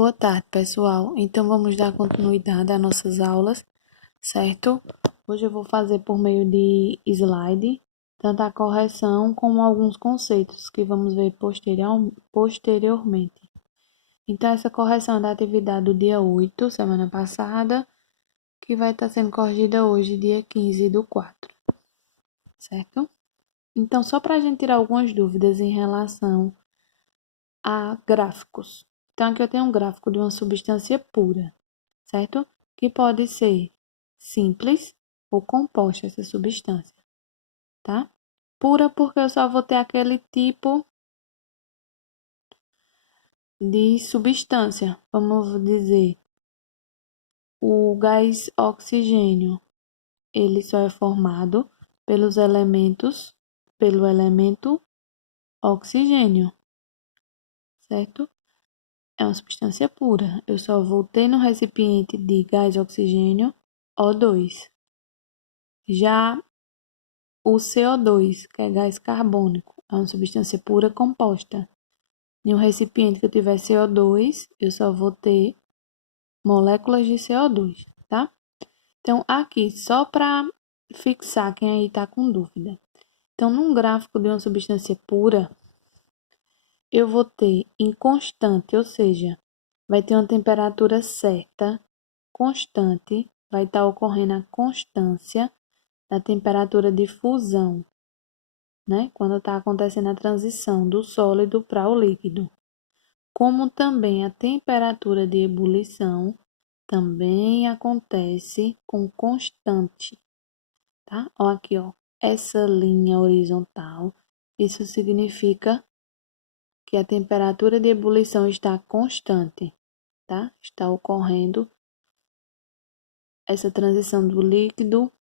Boa tarde, pessoal. Então, vamos dar continuidade às nossas aulas, certo? Hoje eu vou fazer por meio de slide, tanto a correção como alguns conceitos que vamos ver posteriormente. Então, essa correção é da atividade do dia 8, semana passada, que vai estar sendo corrigida hoje, dia 15/4, certo? Então, só para a gente tirar algumas dúvidas em relação a gráficos. Então, aqui eu tenho um gráfico de uma substância pura, certo? Que pode ser simples ou composta essa substância, tá? Pura porque eu só vou ter aquele tipo de substância. Vamos dizer, o gás oxigênio, ele só é formado pelo elemento oxigênio, certo? É uma substância pura. Eu só vou ter no recipiente de gás oxigênio O2. Já o CO2, que é gás carbônico, é uma substância pura composta. Em um recipiente que eu tiver CO2, eu só vou ter moléculas de CO2, tá? Então, aqui, só para fixar quem aí está com dúvida. Então, num gráfico de uma substância pura, eu vou ter em constante, ou seja, vai ter uma temperatura certa, constante, vai estar ocorrendo a constância da temperatura de fusão, né? Quando está acontecendo a transição do sólido para o líquido. Como também a temperatura de ebulição também acontece com constante, tá? Ó, aqui, ó, essa linha horizontal, isso significa que a temperatura de ebulição está constante, tá? Está ocorrendo essa transição do líquido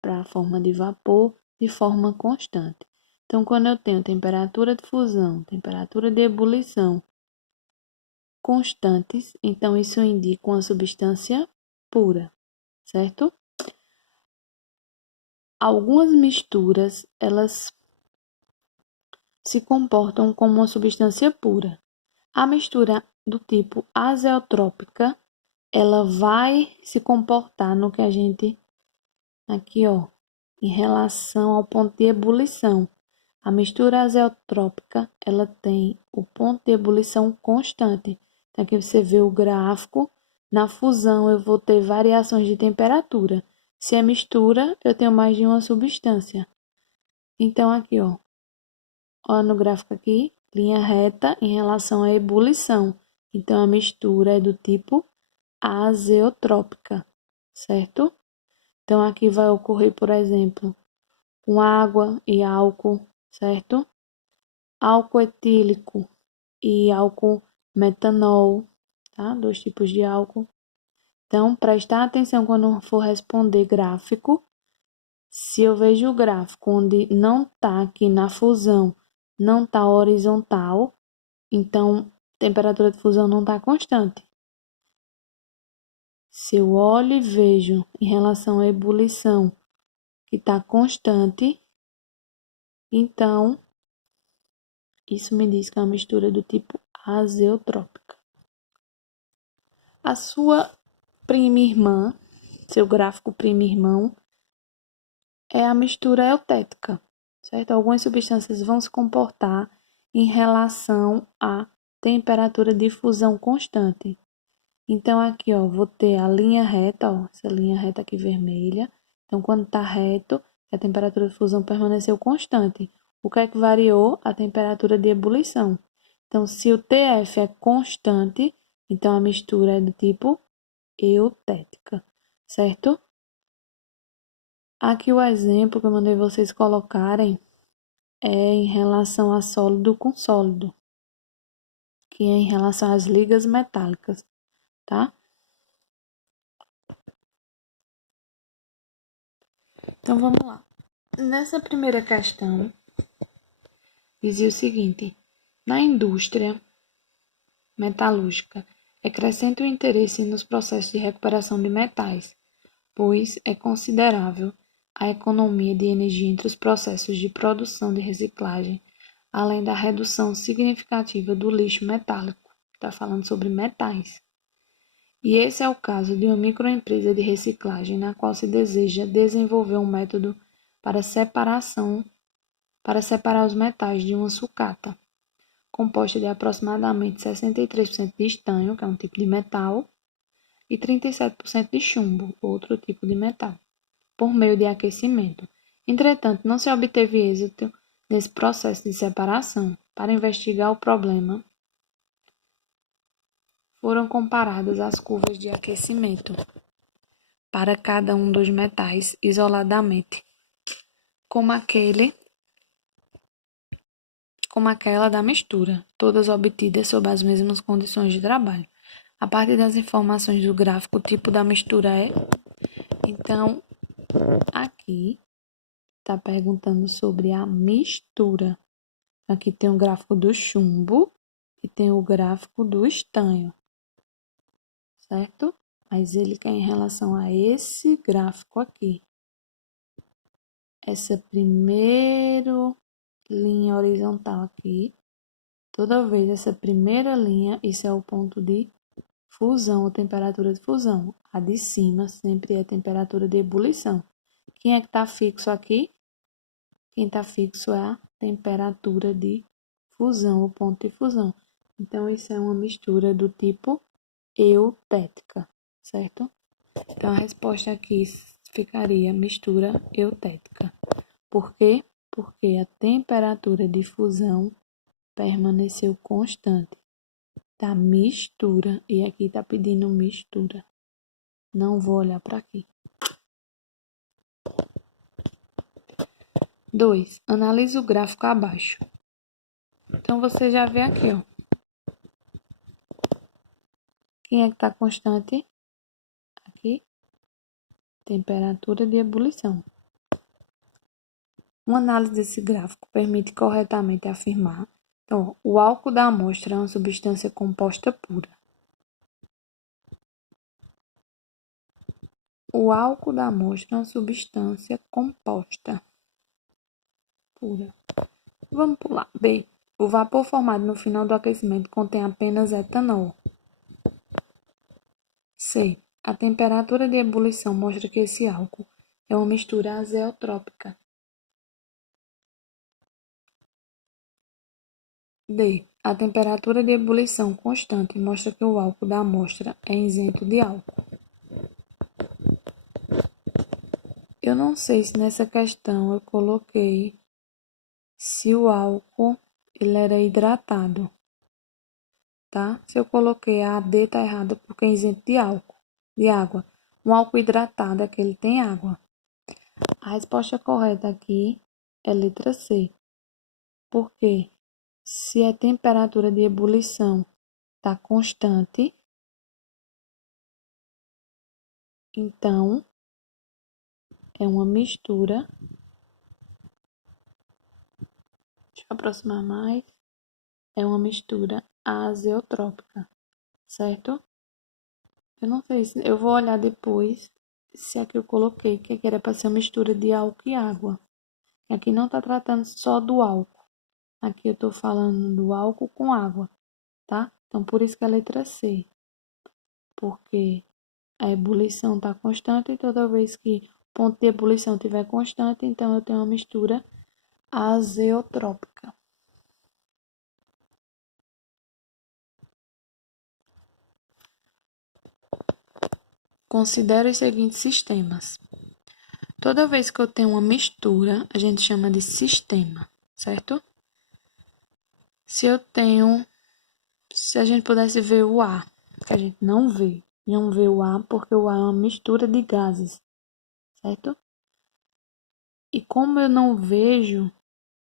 para a forma de vapor de forma constante. Então, quando eu tenho temperatura de fusão, temperatura de ebulição constantes, então isso indica uma substância pura, certo? Algumas misturas, elas se comportam como uma substância pura. A mistura do tipo azeotrópica, ela vai se comportar no que a gente aqui, ó, em relação ao ponto de ebulição. A mistura azeotrópica, ela tem o ponto de ebulição constante. Então, aqui você vê o gráfico. Na fusão, eu vou ter variações de temperatura. Se é mistura, eu tenho mais de uma substância. Então, aqui, ó no gráfico aqui, linha reta em relação à ebulição. Então, a mistura é do tipo azeotrópica, certo? Então, aqui vai ocorrer, por exemplo, com água e álcool, certo? Álcool etílico e álcool metanol, tá? Dois tipos de álcool. Então, prestar atenção quando for responder gráfico. Se eu vejo o gráfico onde não está aqui na fusão, não está horizontal, então a temperatura de fusão não está constante. Se eu olho e vejo em relação à ebulição que está constante, então isso me diz que é uma mistura do tipo azeotrópica. A sua prima irmã, seu gráfico primo irmão, é a mistura eutética, certo? Algumas substâncias vão se comportar em relação à temperatura de fusão constante. Então, aqui, ó, vou ter a linha reta, ó, essa linha reta aqui vermelha. Então, quando está reto, a temperatura de fusão permaneceu constante. O que é que variou? A temperatura de ebulição. Então, se o TF é constante, então a mistura é do tipo eutética, certo? Aqui o exemplo que eu mandei vocês colocarem é em relação a sólido com sólido, que é em relação às ligas metálicas, tá? Então vamos lá. Nessa primeira questão, dizia o seguinte: na indústria metalúrgica é crescente o interesse nos processos de recuperação de metais, pois é considerável a economia de energia entre os processos de produção e reciclagem, além da redução significativa do lixo metálico. Está falando sobre metais, E esse é o caso de uma microempresa de reciclagem na qual se deseja desenvolver um método para separar os metais de uma sucata, composta de aproximadamente 63% de estanho, que é um tipo de metal, e 37% de chumbo, outro tipo de metal, por meio de aquecimento. Entretanto, não se obteve êxito nesse processo de separação. Para investigar o problema, foram comparadas as curvas de aquecimento para cada um dos metais isoladamente, como aquela da mistura, todas obtidas sob as mesmas condições de trabalho. A partir das informações do gráfico, o tipo da mistura é. Então, aqui está perguntando sobre a mistura. Aqui tem o gráfico do chumbo e tem o gráfico do estanho, certo? Mas ele quer em relação a esse gráfico aqui. Essa primeira linha horizontal aqui, toda vez essa primeira linha, isso é o ponto de fusão ou temperatura de fusão. A de cima sempre é temperatura de ebulição. Quem é que está fixo aqui? Quem está fixo é a temperatura de fusão, o ponto de fusão. Então, isso é uma mistura do tipo eutética, certo? Então, a resposta aqui ficaria mistura eutética. Por quê? Porque a temperatura de fusão permaneceu constante da mistura. E aqui está pedindo mistura. Não vou olhar para aqui. 2. Analise o gráfico abaixo. Então, você já vê aqui, ó. Quem é que está constante? Aqui, temperatura de ebulição. Uma análise desse gráfico permite corretamente afirmar. Então, o álcool da amostra é uma substância composta pura. O álcool da amostra é uma substância composta pura. Vamos pular. B. O vapor formado no final do aquecimento contém apenas etanol. C. A temperatura de ebulição mostra que esse álcool é uma mistura azeotrópica. D. A temperatura de ebulição constante mostra que o álcool da amostra é isento de álcool. Eu não sei se nessa questão eu coloquei se o álcool ele era hidratado, tá? Se eu coloquei a D tá errado porque é isento de água. Um álcool hidratado é que ele tem água. A resposta correta aqui é letra C. Por quê? Se a temperatura de ebulição está constante, então é uma mistura. Deixa eu aproximar mais. É uma mistura azeotrópica, certo? Eu não sei se eu vou olhar depois se aqui eu coloquei que era para ser uma mistura de álcool e água. Aqui não está tratando só do álcool. Aqui eu estou falando do álcool com água, tá? Então, por isso que é a letra C. Porque a ebulição está constante e toda vez que o ponto de ebulição estiver constante, então eu tenho uma mistura azeotrópica. Considere os seguintes sistemas. Toda vez que eu tenho uma mistura, a gente chama de sistema, certo? Se a gente pudesse ver o ar, que a gente não vê o ar porque o ar é uma mistura de gases, certo? E como eu não vejo,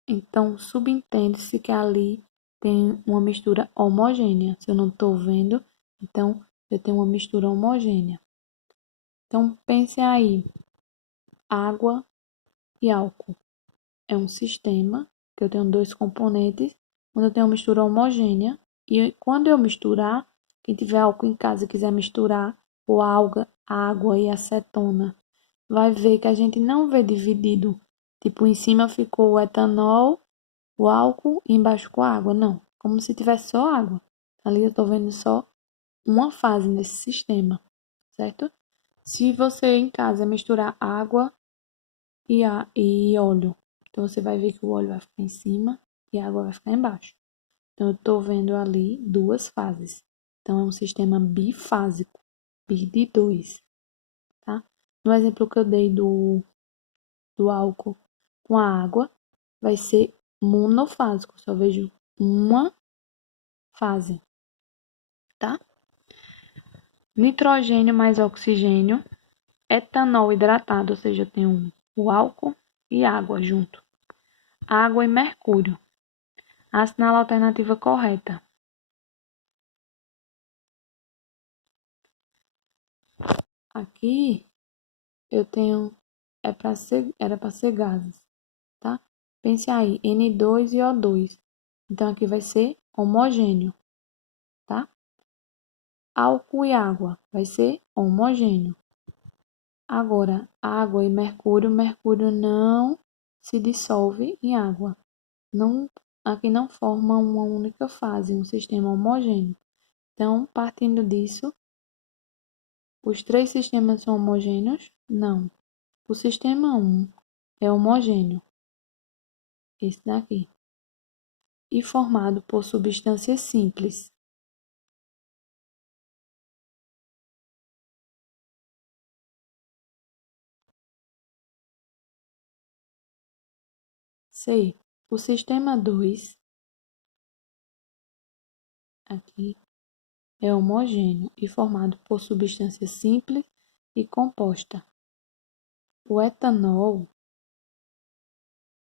então subentende-se que ali tem uma mistura homogênea. Se eu não estou vendo, então eu tenho uma mistura homogênea. Então pense aí, água e álcool. É um sistema que eu tenho dois componentes, quando eu tenho uma mistura homogênea, e quando eu misturar, quem tiver álcool em casa e quiser misturar, ou água e acetona, vai ver que a gente não vê dividido. Tipo, em cima ficou o etanol, o álcool, e embaixo com a água. Não, como se tivesse só água. Ali eu tô vendo só uma fase nesse sistema, certo? Se você em casa misturar água e óleo, então você vai ver que o óleo vai ficar em cima e a água vai ficar embaixo. Então, eu estou vendo ali duas fases. Então, é um sistema bifásico, bi de 2, tá? No exemplo que eu dei do álcool com a água, vai ser monofásico, só vejo uma fase, tá? Nitrogênio mais oxigênio, etanol hidratado, ou seja, tem o álcool e água junto. Água e mercúrio. Assinala a alternativa correta. Aqui eu tenho, era para ser gases, tá? Pense aí, N2 e O2. Então, aqui vai ser homogêneo, tá? Álcool e água vai ser homogêneo. Agora, água e mercúrio não se dissolve em água. Não, aqui não forma uma única fase, um sistema homogêneo. Então, partindo disso, os três sistemas são homogêneos? Não. O sistema 1 é homogêneo, esse daqui, e formado por substâncias simples. C. O sistema 2, aqui, é homogêneo e formado por substâncias simples e composta. O etanol,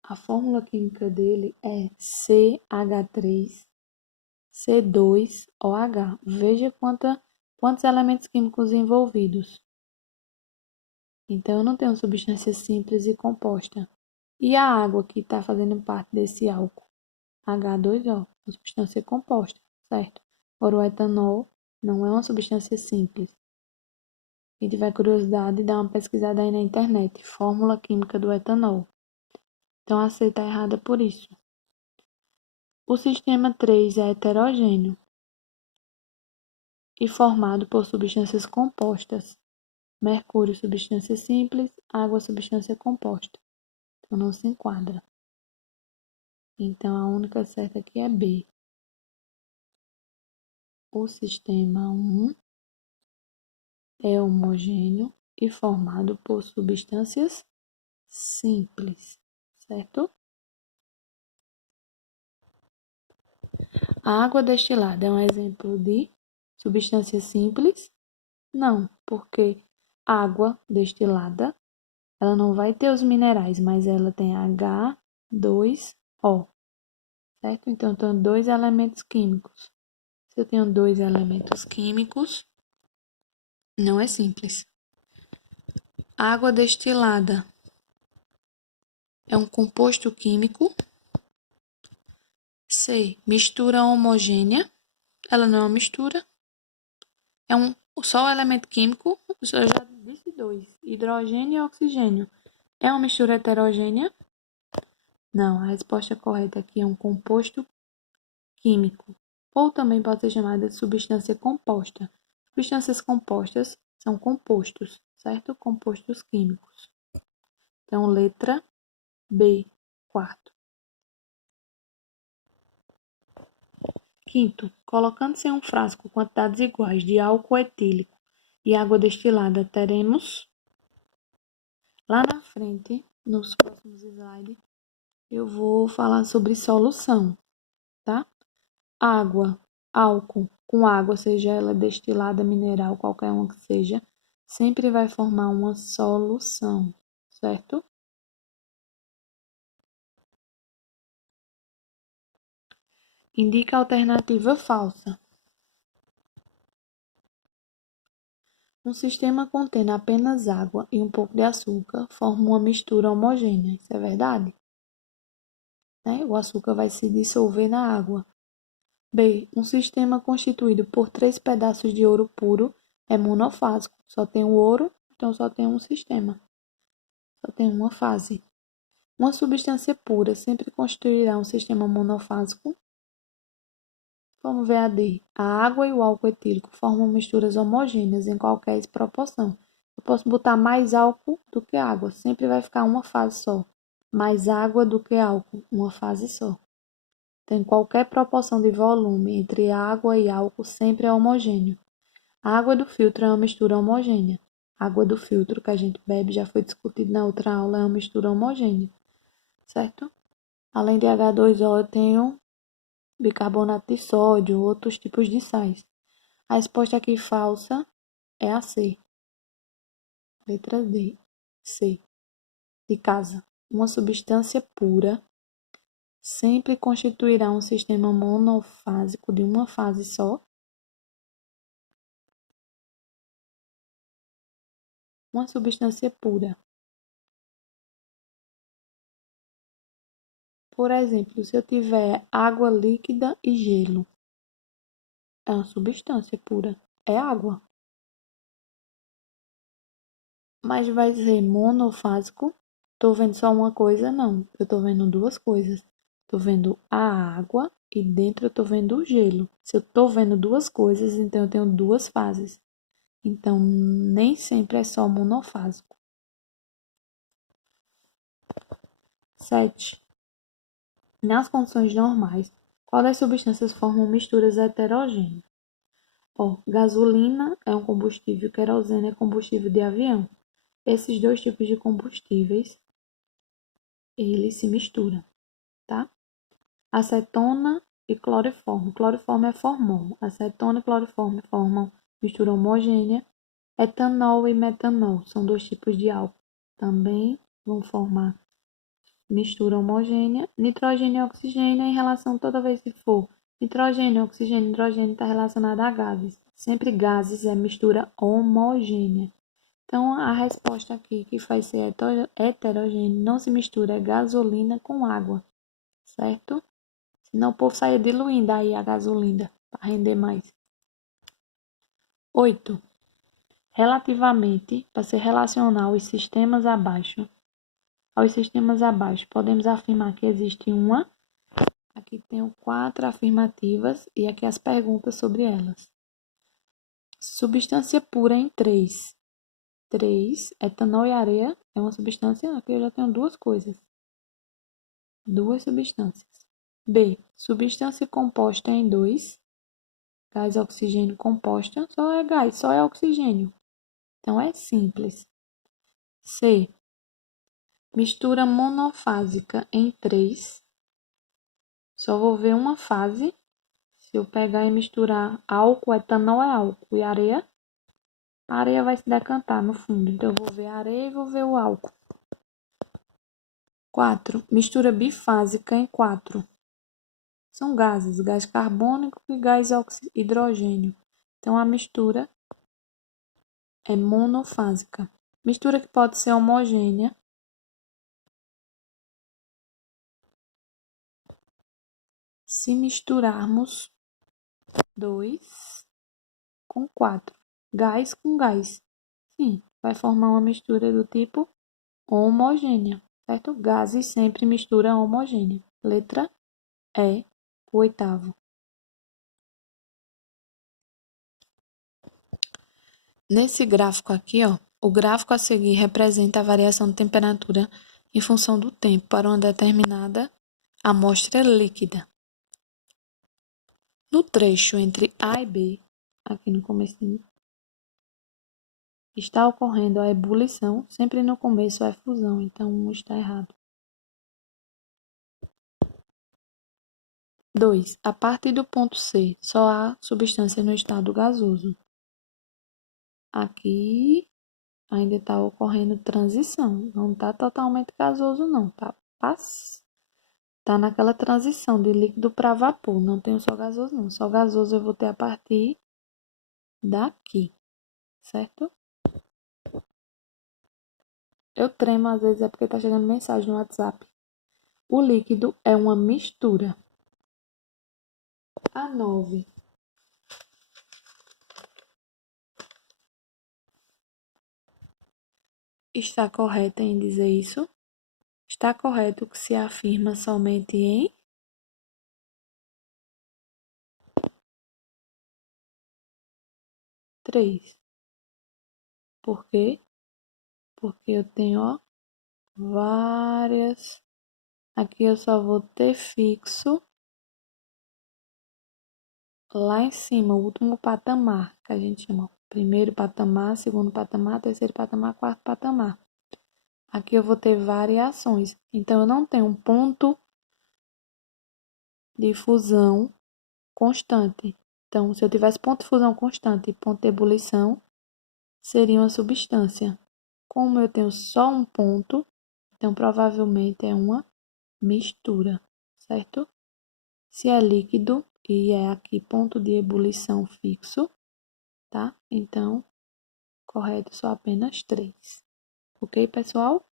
a fórmula química dele é CH3C2OH. Veja quantos elementos químicos envolvidos. Então, eu não tenho substância simples e composta. E a água que está fazendo parte desse álcool? H2O, uma substância composta, certo? Agora, o etanol não é uma substância simples. Quem tiver curiosidade, dá uma pesquisada aí na internet. Fórmula química do etanol. Então, a C está errada por isso. O sistema 3 é heterogêneo e formado por substâncias compostas. Mercúrio, substância simples, água, substância composta. Então, não se enquadra. Então, a única certa aqui é B. O sistema 1 é homogêneo e formado por substâncias simples, certo? A água destilada é um exemplo de substância simples? Não, porque água destilada, ela não vai ter os minerais, mas ela tem H2O, certo? Então, eu tenho dois elementos químicos. Se eu tenho dois elementos químicos, não é simples. Água destilada é um composto químico. C. Mistura homogênea. Ela não é uma mistura. É só o elemento químico. Eu já disse dois. Hidrogênio e oxigênio. É uma mistura heterogênea? Não, a resposta correta aqui é um composto químico. Ou também pode ser chamada de substância composta. Substâncias compostas são compostos, certo? Compostos químicos. Então, letra B, quarto. Quinto, colocando-se em um frasco quantidades iguais de álcool etílico e água destilada, teremos lá na frente, nos próximos slides, eu vou falar sobre solução, tá? Água, álcool com água, seja ela destilada, mineral, qualquer uma que seja, sempre vai formar uma solução, certo? Indica a alternativa falsa. Um sistema contendo apenas água e um pouco de açúcar forma uma mistura homogênea. Isso é verdade? Né? O açúcar vai se dissolver na água. B. Um sistema constituído por 3 pedaços de ouro puro é monofásico. Só tem o ouro, então só tem um sistema. Só tem uma fase. Uma substância pura sempre constituirá um sistema monofásico. Vamos ver a D. A água e o álcool etílico formam misturas homogêneas em qualquer proporção. Eu posso botar mais álcool do que água, sempre vai ficar uma fase só. Mais água do que álcool, uma fase só. Tem qualquer proporção de volume entre água e álcool sempre é homogêneo. A água do filtro é uma mistura homogênea. A água do filtro que a gente bebe, já foi discutido na outra aula, é uma mistura homogênea, certo? Além de H2O, eu tenho bicarbonato de sódio, outros tipos de sais. A resposta aqui falsa é a C. Letra D. C. De casa. Uma substância pura sempre constituirá um sistema monofásico de uma fase só. Uma substância pura. Por exemplo, se eu tiver água líquida e gelo, é uma substância pura. É água. Mas vai ser monofásico? Estou vendo só uma coisa? Não. Eu estou vendo duas coisas. Estou vendo a água e dentro eu estou vendo o gelo. Se eu estou vendo duas coisas, então eu tenho duas fases. Então, nem sempre é só monofásico. 7. Nas condições normais, qual das substâncias formam misturas heterogêneas? Gasolina é um combustível, querosene é combustível de avião. Esses dois tipos de combustíveis, eles se misturam, tá? Acetona e cloriforme. Cloriforme é formol. Acetona e cloriforme formam mistura homogênea. Etanol e metanol são dois tipos de álcool. Também vão formar mistura homogênea. Nitrogênio e oxigênio em relação toda vez que for nitrogênio, oxigênio, hidrogênio está relacionado a gases. Sempre gases é mistura homogênea. Então, a resposta aqui que vai ser heterogêneo não se mistura é gasolina com água, certo? Senão o povo saia diluindo aí a gasolina para render mais. 8. Relativamente, para se relacionar aos sistemas abaixo, podemos afirmar que existe uma. Aqui tenho 4 afirmativas e aqui as perguntas sobre elas. Substância pura em 3. 3. Etanol e areia é uma substância. Aqui eu já tenho duas coisas. Duas substâncias. B. Substância composta em 2. Gás e oxigênio composta. Só é gás, só é oxigênio. Então é simples. C. Mistura monofásica em 3. Só vou ver uma fase. Se eu pegar e misturar álcool, etanol é álcool. E areia? A areia vai se decantar no fundo. Então eu vou ver a areia e vou ver o álcool. 4. Mistura bifásica em 4. São gases, gás carbônico e gás hidrogênio. Então a mistura é monofásica. Mistura que pode ser homogênea. Se misturarmos 2 com 4. Gás com gás. Sim, vai formar uma mistura do tipo homogênea, certo? Gases sempre mistura homogênea. Letra E, o oitavo. Nesse gráfico aqui, o gráfico a seguir representa a variação de temperatura em função do tempo para uma determinada amostra líquida. No trecho entre A e B, aqui no comecinho, está ocorrendo a ebulição, sempre no começo é fusão, então 1 está errado. 2. A partir do ponto C, só há substância no estado gasoso. Aqui ainda está ocorrendo transição, não está totalmente gasoso não, tá naquela transição de líquido para vapor, não tenho só gasoso não, só gasoso eu vou ter a partir daqui, certo? Eu tremo às vezes é porque tá chegando mensagem no WhatsApp. O líquido é uma mistura. A 9. Está correta em dizer isso? Está correto que se afirma somente em 3. Por quê? Porque eu tenho, ó, várias. Aqui eu só vou ter fixo lá em cima, o último patamar, que a gente chama primeiro patamar, segundo patamar, terceiro patamar, quarto patamar. Aqui eu vou ter variações. Então, eu não tenho um ponto de fusão constante. Então, se eu tivesse ponto de fusão constante e ponto de ebulição, seria uma substância. Como eu tenho só um ponto, então provavelmente é uma mistura, certo? Se é líquido e é aqui ponto de ebulição fixo, tá? Então, correto só apenas 3. Ok, pessoal?